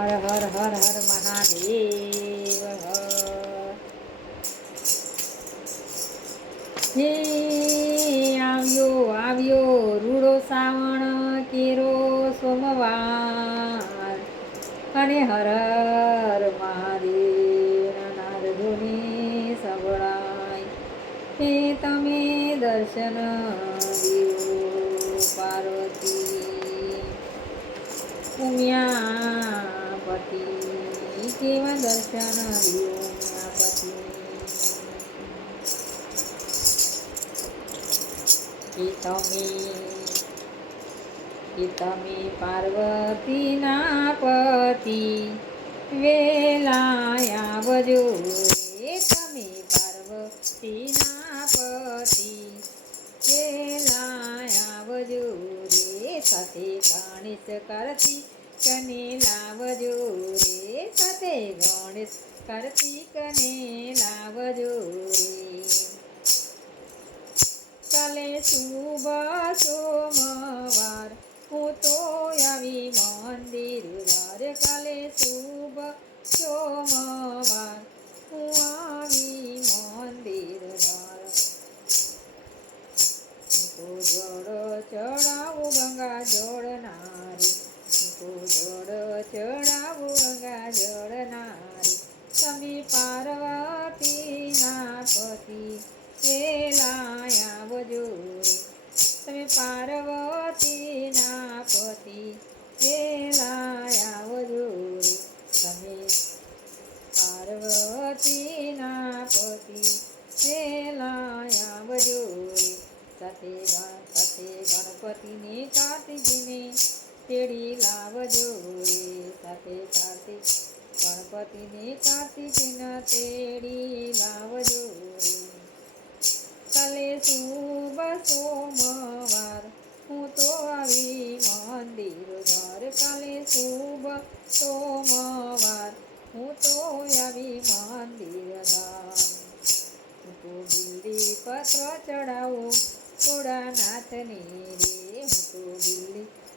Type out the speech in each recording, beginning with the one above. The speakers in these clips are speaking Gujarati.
હર હર હર હર મહાદેવ હે આવ્યો આવ્યો રૂડો શ્રાવણ કેરો સોમવાર અને હર હર મહાદેવ નાદ ધૂની સંભળાય હે તમે દર્શન દિયો પાર્વતી ઉમિયાપતિ કેવા દર્શન દિયો પતિ કે તમે તમે પાર્વતીના પતિ વેલાયા આવજો. રે તમે પાર્વતીના પતિ વેલાયા આવજો. રે સાથે ગણિત કરતી કને લાવજો રે, સાથે ગણેશ કરતી કને લાવજો રે. કાલે શુભ સોમવાર, હું તો આવી મંદિર વાર કાલે શુભ સોમવાર, હું આવી મંદિર વાર તો જળ ચડાવું ગંગા જળ નારી. તો ચડાવો ચડાવું ગંગા જળ નારી. તમે પાર્વતીના પતિ વેલાયા આવજો તમે પાર્વતીના પતિ વેલાયા આવજો તમે પાર્વતીના પતિ વેલાયા આવજો સાથે સાથે ગણપતિને કાર્તિકને તેડી લાવજો રે સાથે કાર્તિક ગણપતિને કાર્તિકના તેડી લાવજો રે. કાલે શુભ સોમવાર, હું તો આવી મંદિર ઘર. કાલે શુભ સોમવાર, હું તો આવી મંદિર ઘર. પત્ર ચડાવું ભોળાનાથને રે. હું તો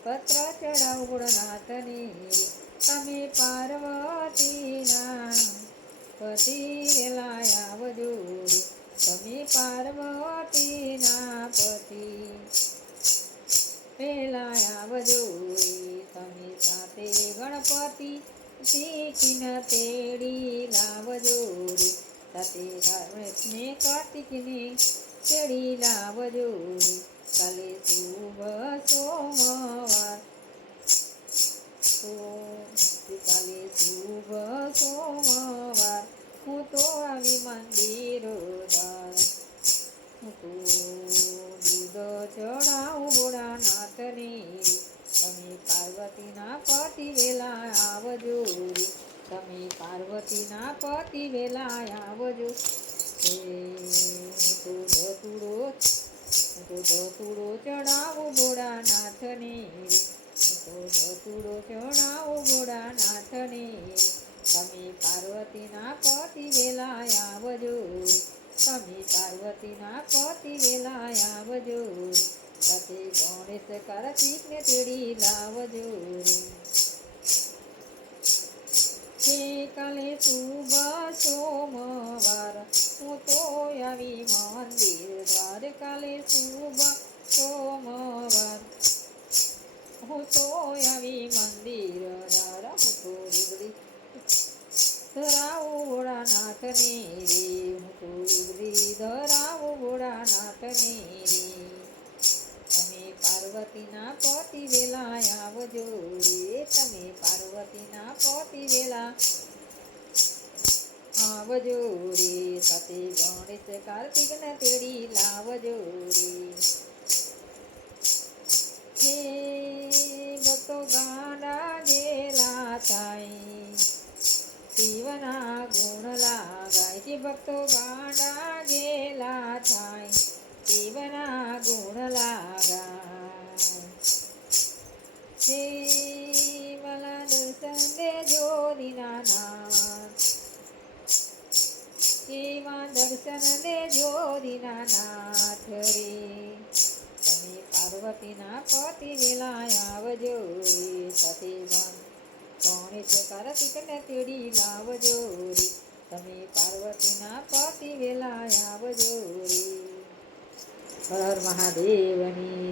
પત્ર ચડાવું ભોળાનાથને રે તમે પાર્વતીના પતિ લાયા રે તમે પાર્વતીના પતિ પેલાયા રે તમે સાથે ગણપતિ શીખીને તેડી લાવજો. રે સાથે ગણેશને કાર્તિકને તેડી લાવજો. રે કાલે તો આવી મંદિર દ્વાર હું તો દૂધ ચડાવું ભોળાનાથને તમે પાર્વતીના પતિ વેલા આવજો રે તમે પાર્વતીના પતિ વેલા આવજો હે હું તો ધતુડો હું તો ધતુડો ચડાવું ભોળાનાથને રે હું તો ધતુડો ચડાવું ભોળાનાથને રે તમે પાર્વતીના પતિ વેલા આવજો રે તમે પાર્વતીના પતિ વેલા આવજો રે સાથે ગણેશ કાર્તિકને તેડી લાવજો રે હે કાલે શુભ સોમવાર હું તો આવી મંદિર દ્વાર કાલે શુભ સોમવાર હું તો આવી મંદિર દ્વાર હું તો રૂગડી ધરાવું ભોળાનાથને રે હું તો રૂગડી ધરાવું ભોળાનાથને રે તમે પાર્વતીના પતિ વેલા આવજો રે તમે પાર્વતીના પતિ વેલા આવજો રે સાથે ગણેશ કાર્તિકને તેડી લાવજો રે હે ભક્તો ગાંડા ગેલા થાય લાગાય ભક્તો ગાંડા ગેલા થાય શિવના ગુણ લાગા હે मला દર્શન દેજો દીનાનાથ એવા દર્શન દેજો દીનાનાથ રે. તમે પાર્વતીના પતિ વેલા આવજો રે સતી ગણ ગણેશ કાર્તિકને તેડી લાવજો રે. તમે પાર્વતીના પતિ વેલા આવજો રે. હર મહાદેવની